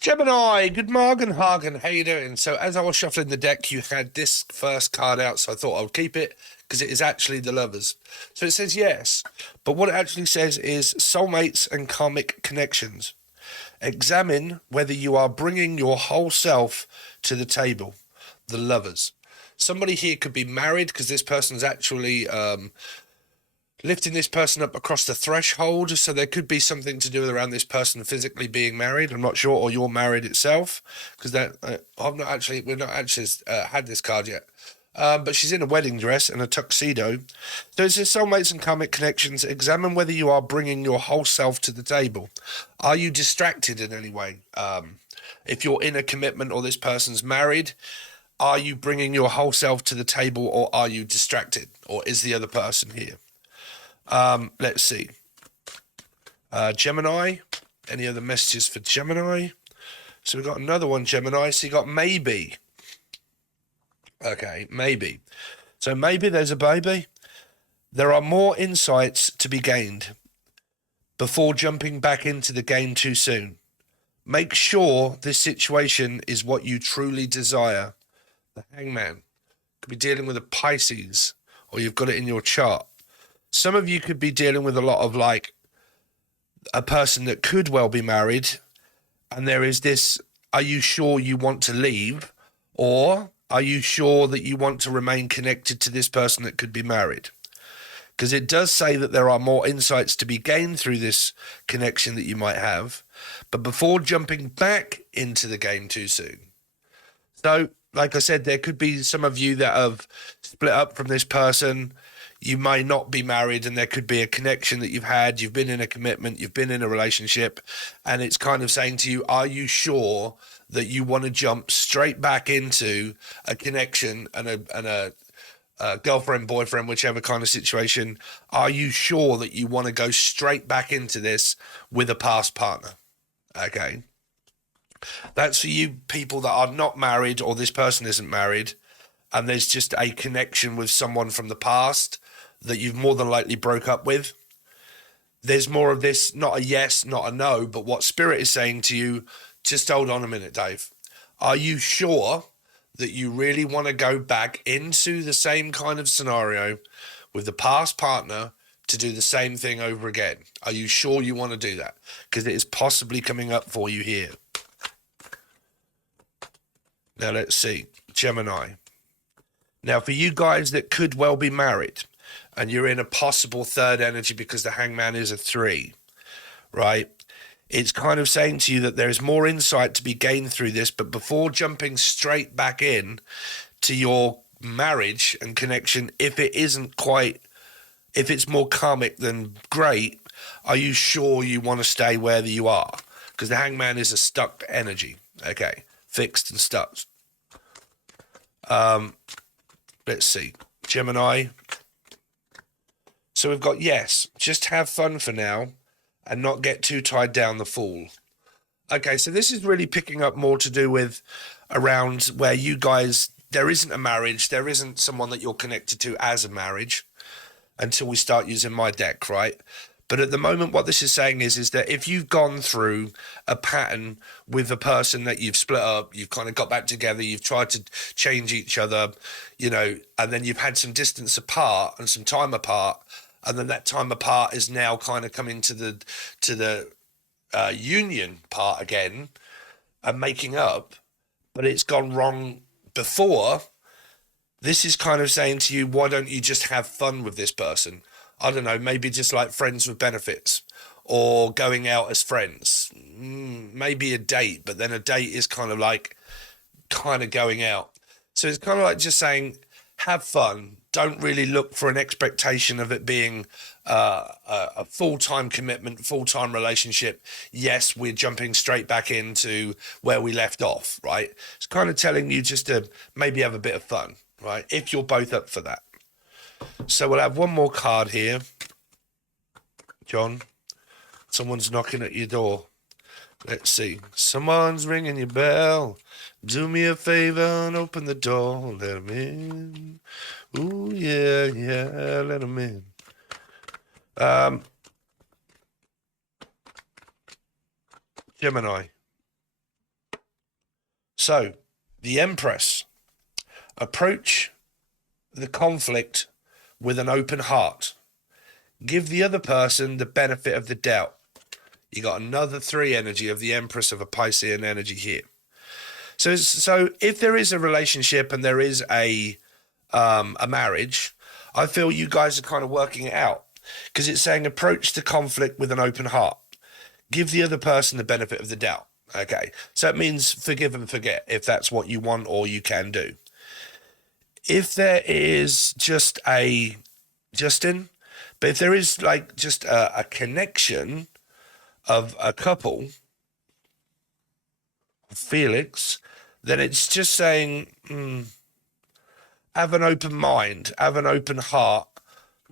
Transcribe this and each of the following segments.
Gemini, good morning, Hagen. How you doing? So as I was shuffling the deck, you had this first card out, so I thought I would keep it because it is actually the Lovers. So it says yes, but what it actually says is soulmates and karmic connections. Examine whether you are bringing your whole self to the table. The Lovers. Somebody here could be married because this person's actually lifting this person up across the threshold, so there could be something to do with around this person physically being married. I'm not sure, or you're married itself, because that we've not actually had this card yet. But she's in a wedding dress and a tuxedo. So it says soulmates and karmic connections. Examine whether you are bringing your whole self to the table. Are you distracted in any way? If you're in a commitment or this person's married, are you bringing your whole self to the table, or are you distracted, or is the other person here? Let's see. Gemini. Any other messages for Gemini? So we've got another one, Gemini. So you got maybe. Okay, maybe. So maybe there's a baby. There are more insights to be gained before jumping back into the game too soon. Make sure this situation is what you truly desire. The Hangman could be dealing with a Pisces, or you've got it in your chart. Some of you could be dealing with a lot of like a person that could well be married, and there is this, are you sure you want to leave, or are you sure that you want to remain connected to this person that could be married? Because it does say that there are more insights to be gained through this connection that you might have, but before jumping back into the game too soon. So, like I said, there could be some of you that have split up from this person. You may not be married, and there could be a connection that you've had. You've been in a commitment, you've been in a relationship, and it's kind of saying to you, are you sure that you want to jump straight back into a connection and a girlfriend, boyfriend, whichever kind of situation? Are you sure that you want to go straight back into this with a past partner? Okay. That's for you people that are not married, or this person isn't married, and there's just a connection with someone from the past that you've more than likely broke up with. There's more of this, not a yes, not a no, but what Spirit is saying to you, just hold on a minute, Dave. Are you sure that you really want to go back into the same kind of scenario with the past partner to do the same thing over again? Are you sure you want to do that? Because it is possibly coming up for you here. Now let's see, Gemini. Now for you guys that could well be married, and you're in a possible third energy because the Hangman is a 3, right? It's kind of saying to you that there's more insight to be gained through this, but before jumping straight back in to your marriage and connection, if it's more karmic than great, are you sure you want to stay where you are? Because the Hangman is a stuck energy, okay? Fixed and stuck. Let's see, Gemini. So we've got yes, just have fun for now and not get too tied down the Fool. Okay, so this is really picking up more to do with around where you guys, there isn't a marriage, there isn't someone that you're connected to as a marriage until we start using my deck, right? But at the moment, what this is saying is that if you've gone through a pattern with a person that you've split up, you've kind of got back together, you've tried to change each other, you know, and then you've had some distance apart and some time apart, and then that time apart is now kind of coming to the union part again and making up, but it's gone wrong before. This is kind of saying to you, why don't you just have fun with this person? I don't know, maybe just like friends with benefits, or going out as friends. Maybe a date, but then a date is kind of going out. So it's kind of like just saying, have fun. Don't really look for an expectation of it being a full-time commitment, full-time relationship. Yes, we're jumping straight back into where we left off, right? It's kind of telling you just to maybe have a bit of fun, right? If you're both up for that. So we'll have one more card here. John, someone's knocking at your door. Let's see. Someone's ringing your bell. Do me a favor and open the door. Let them in. Ooh, yeah, yeah, let them in. Gemini. So, the Empress. Approach the conflict with an open heart. Give the other person the benefit of the doubt. You got another 3 energy of the Empress of a Piscean energy here. So if there is a relationship and there is a marriage, I feel you guys are kind of working it out, because it's saying approach the conflict with an open heart. Give the other person the benefit of the doubt. Okay, so it means forgive and forget if that's what you want or you can do. If there is just a Justin, but if there is like just a connection of a couple, Felix, then it's just saying have an open mind, have an open heart,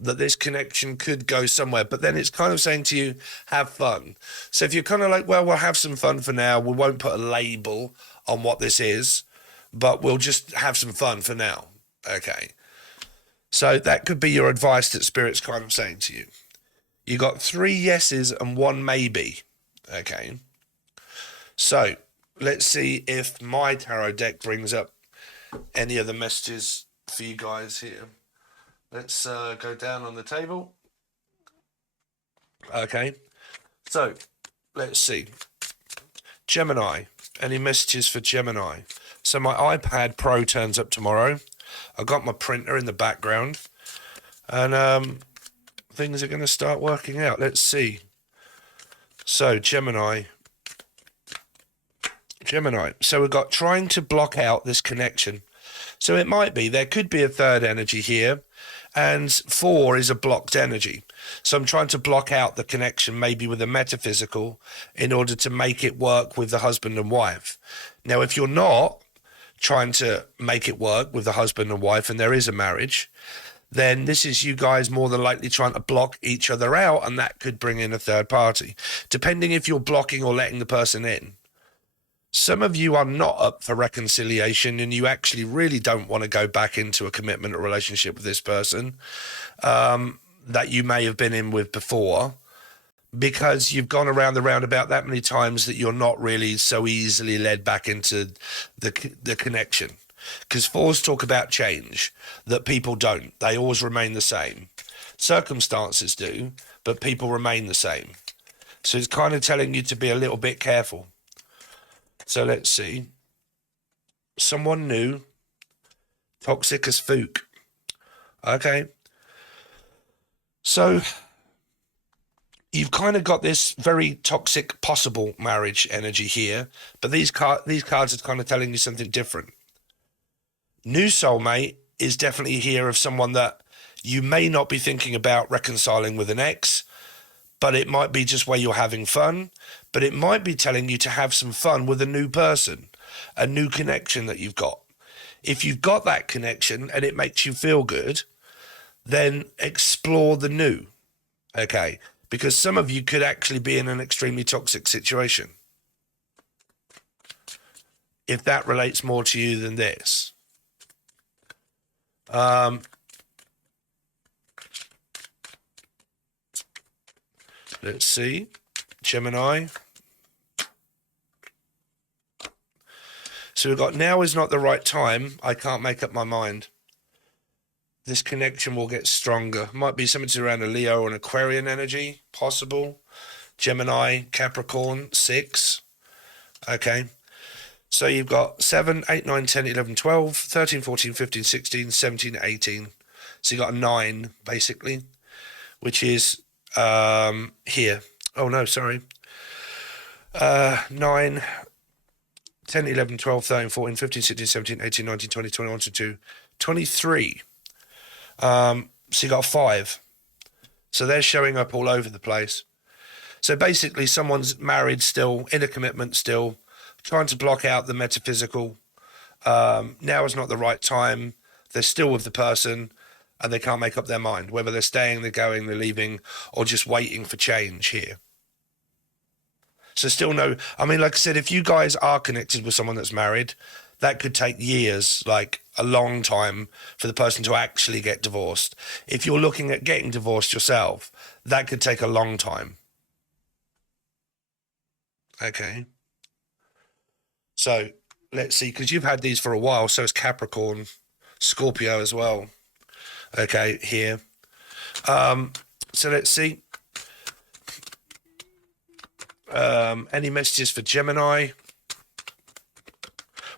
that this connection could go somewhere. But then it's kind of saying to you, have fun. So if you're kind of like, well, we'll have some fun for now, we won't put a label on what this is, but we'll just have some fun for now. Okay. So that could be your advice that Spirit's kind of saying to you. You got 3 yeses and 1 maybe. Okay. So let's see if my tarot deck brings up any other messages for you guys here. Let's go down on the table. Okay. So let's see. Gemini. Any messages for Gemini? So my iPad Pro turns up tomorrow. I've got my printer in the background. And things are going to start working out. Let's see. So Gemini. So we've got trying to block out this connection. So it might be, there could be a 3rd energy here, and 4 is a blocked energy. So I'm trying to block out the connection, maybe with a metaphysical, in order to make it work with the husband and wife. Now, if you're not trying to make it work with the husband and wife, and there is a marriage, then this is you guys more than likely trying to block each other out, and that could bring in a 3rd party, depending if you're blocking or letting the person in. Some of you are not up for reconciliation, and you actually really don't want to go back into a commitment or relationship with this person that you may have been in with before, because you've gone around the roundabout that many times that you're not really so easily led back into the connection. Because 4s talk about change, that people don't. They always remain the same. Circumstances do, but people remain the same. So it's kind of telling you to be a little bit careful. So let's see. Someone new. Toxic as Fook. Okay. So you've kind of got this very toxic possible marriage energy here, but these cards are kind of telling you something different. New soulmate is definitely here of someone that you may not be thinking about reconciling with an ex, but it might be just where you're having fun, but it might be telling you to have some fun with a new person, a new connection that you've got. If you've got that connection and it makes you feel good, then explore the new, okay? Because some of you could actually be in an extremely toxic situation, if that relates more to you than this. Let's see. Gemini. So we've got now is not the right time. I can't make up my mind. This connection will get stronger. Might be something around a Leo or an Aquarian energy. Possible. Gemini, Capricorn, 6. Okay. So you've got 7, 8, 9, 10, 11, 12, 13, 14, 15, 16, 17, 18. So you got a 9, basically, which is here. Oh, no, sorry. 9, 10, 11, 12, 13, 14, 15, 16, 17, 18, 19, 20, 21, 22, 23. So you got 5. So they're showing up all over the place. So basically someone's married still, in a commitment still, trying to block out the metaphysical. Now is not the right time. They're still with the person and they can't make up their mind, whether they're staying, they're going, they're leaving, or just waiting for change here. So still no, I mean, like I said, if you guys are connected with someone that's married, that could take years, like a long time for the person to actually get divorced. If you're looking at getting divorced yourself, that could take a long time. Okay. So let's see, because you've had these for a while, so it's Capricorn, Scorpio as well. Okay, here. So let's see. Any messages for Gemini?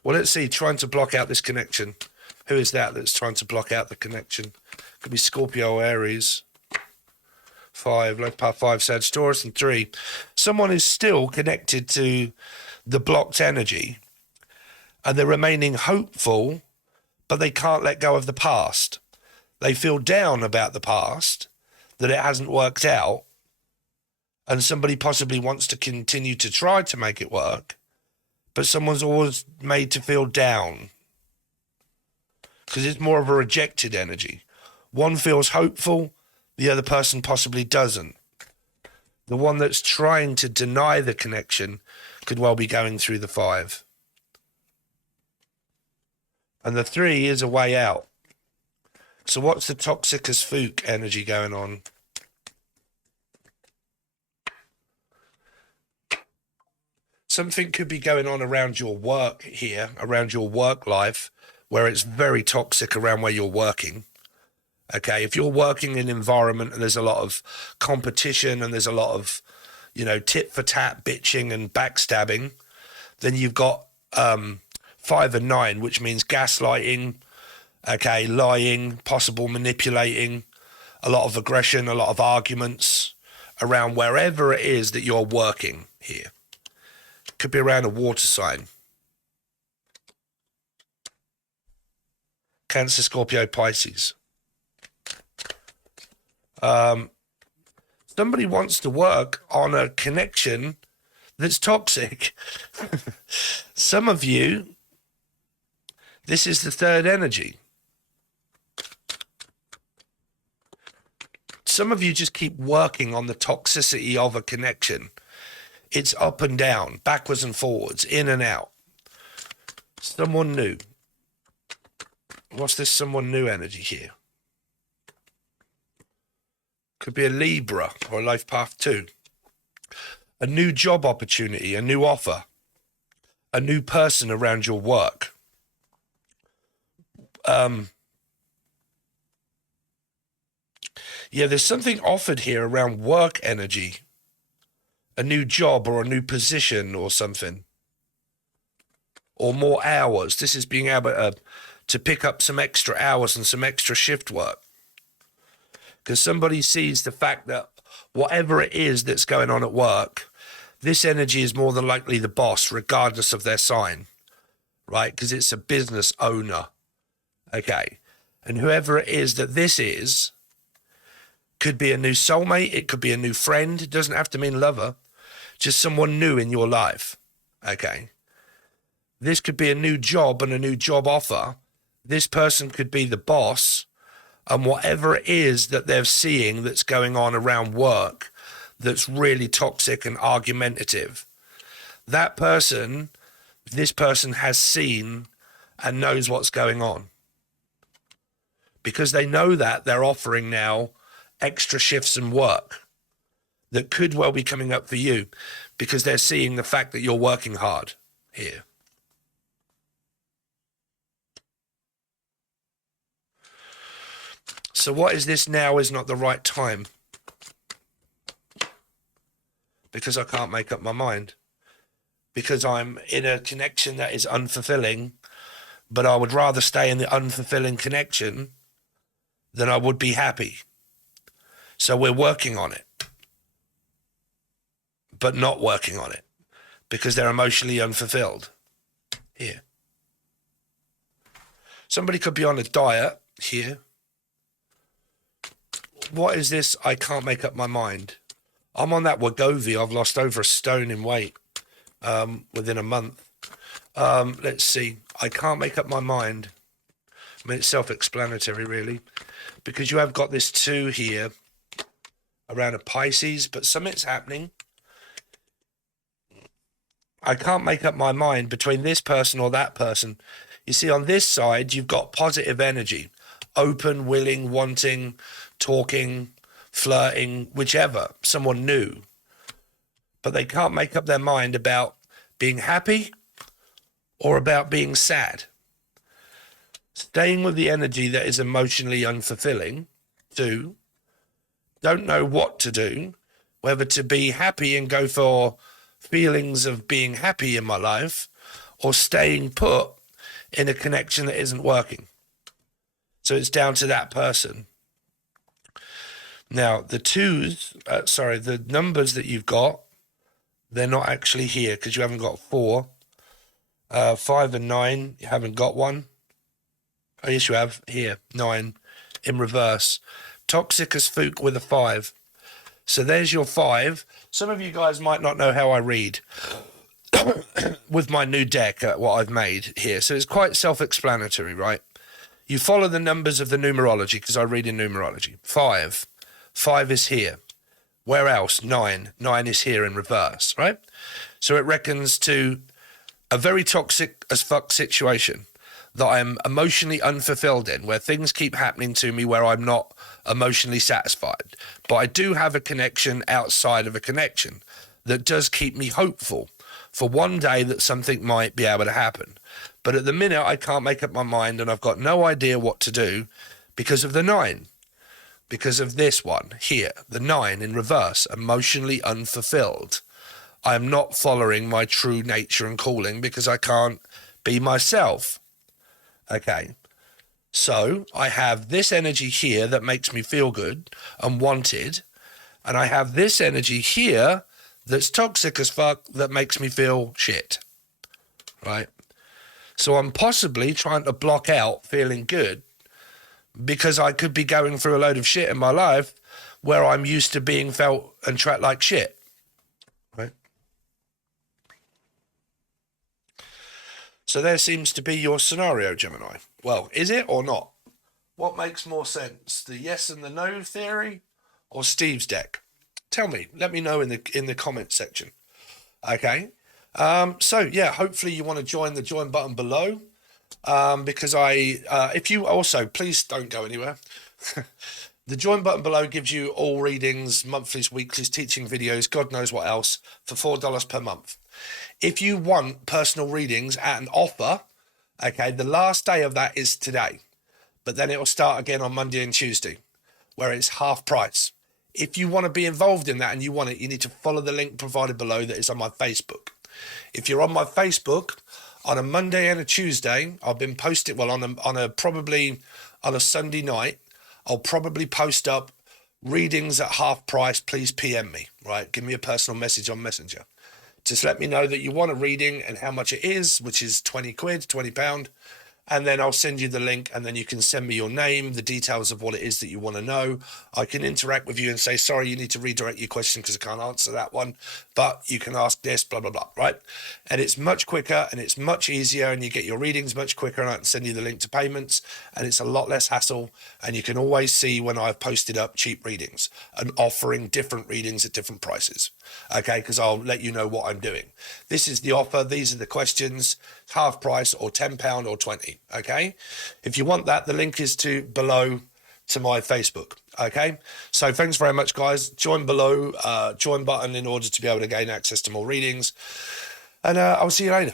Well, let's see. Trying to block out this connection. Who is that that's trying to block out the connection? Could be Scorpio or Aries. 5, left part 5, Sagittarius, and 3. Someone is still connected to the blocked energy, and they're remaining hopeful, but they can't let go of the past. They feel down about the past, that it hasn't worked out, and somebody possibly wants to continue to try to make it work, but someone's always made to feel down because it's more of a rejected energy. One feels hopeful, the other person possibly doesn't. The one that's trying to deny the connection could well be going through the 5. And the 3 is a way out. So what's the toxicus fook energy going on? Something could be going on around your work here, around your work life, where it's very toxic around where you're working. Okay, if you're working in an environment and there's a lot of competition and there's a lot of, tit for tat bitching and backstabbing, then you've got 5 and 9, which means gaslighting, okay, lying, possible manipulating, a lot of aggression, a lot of arguments around wherever it is that you're working here. Could be around a water sign. Cancer, Scorpio, Pisces. Somebody wants to work on a connection that's toxic. Some of you, this is the 3rd energy. Some of you just keep working on the toxicity of a connection. It's up and down, backwards and forwards, in and out. Someone new. What's this someone new energy here? Could be a Libra or a life path 2. A new job opportunity, a new offer, a new person around your work. Yeah, there's something offered here around work energy. A new job or a new position or something. Or more hours. This is being able to pick up some extra hours and some extra shift work. Because somebody sees the fact that whatever it is that's going on at work, this energy is more than likely the boss, regardless of their sign, right? Because it's a business owner, okay? And whoever it is that this is, could be a new soulmate, it could be a new friend, it doesn't have to mean lover, just someone new in your life, okay? This could be a new job and a new job offer. This person could be the boss, and whatever it is that they're seeing that's going on around work that's really toxic and argumentative, that person, this person has seen and knows what's going on. Because they know that, they're offering now extra shifts and work that could well be coming up for you because they're seeing the fact that you're working hard here. So what is this? Now is not the right time? Because I can't make up my mind. Because I'm in a connection that is unfulfilling, but I would rather stay in the unfulfilling connection than I would be happy. So we're working on it, but not working on it because they're emotionally unfulfilled. Here. Somebody could be on a diet here. What is this? I can't make up my mind. I'm on that Wegovy. I've lost over a stone in weight within a month. Let's see. I can't make up my mind. I mean, it's self-explanatory, really, because you have got this 2 here around a Pisces, but something's happening. I can't make up my mind between this person or that person. You see, on this side, you've got positive energy, open, willing, wanting, talking, flirting, whichever, someone new. But they can't make up their mind about being happy or about being sad. Staying with the energy that is emotionally unfulfilling. 2, don't know what to do, whether to be happy and go for feelings of being happy in my life, or staying put in a connection that isn't working. So it's down to that person. Now, the numbers that you've got, they're not actually here because you haven't got 4. 5 and 9, you haven't got one. Oh, yes, you have. Here, 9 in reverse. Toxic as Fook with a 5. So there's your 5. Some of you guys might not know how I read with my new deck, what I've made here. So it's quite self-explanatory, right? You follow the numbers of the numerology because I read in numerology. 5. 5 is here. Where else? 9. 9 is here in reverse, right? So it reckons to a very toxic as fuck situation that I'm emotionally unfulfilled in, where things keep happening to me where I'm not emotionally satisfied. But I do have a connection outside of a connection that does keep me hopeful for one day that something might be able to happen. But at the minute, I can't make up my mind and I've got no idea what to do because of the 9. Because of this one here, the 9 in reverse, emotionally unfulfilled. I am not following my true nature and calling because I can't be myself. Okay, so I have this energy here that makes me feel good and wanted, and I have this energy here that's toxic as fuck that makes me feel shit, right? So I'm possibly trying to block out feeling good because I could be going through a load of shit in my life where I'm used to being felt and treated like shit, right? So there seems to be your scenario, Gemini. Well, is it or not? What makes more sense, the yes and the no theory or Steve's deck? Tell me. Let me know in the comments section. Okay. So yeah, hopefully you want to join the join button below. Because if you also, please don't go anywhere. The join button below gives you all readings, monthlies, weeklies, teaching videos, God knows what else, for $4 per month. If you want personal readings at an offer, okay, the last day of that is today, but then it will start again on Monday and Tuesday, where it's half price. If you want to be involved in that and you want it, you need to follow the link provided below that is on my Facebook. If you're on my Facebook, on a Monday and a Tuesday, I've been posting, well, probably on a Sunday night, I'll probably post up readings at half price. Please PM me, right? Give me a personal message on Messenger. Just let me know that you want a reading and how much it is, which is 20 quid, £20. And then I'll send you the link and then you can send me your name, the details of what it is that you want to know. I can interact with you and say, sorry, you need to redirect your question because I can't answer that one, but you can ask this, blah, blah, blah, right? And it's much quicker and it's much easier and you get your readings much quicker and I can send you the link to payments and it's a lot less hassle and you can always see when I've posted up cheap readings and offering different readings at different prices, okay? Because I'll let you know what I'm doing. This is the offer. These are the questions, half price or £10 or 20. Okay, if you want that, the link is below to my Facebook. Okay, so thanks very much, guys. Join below, join button in order to be able to gain access to more readings, and I'll see you later.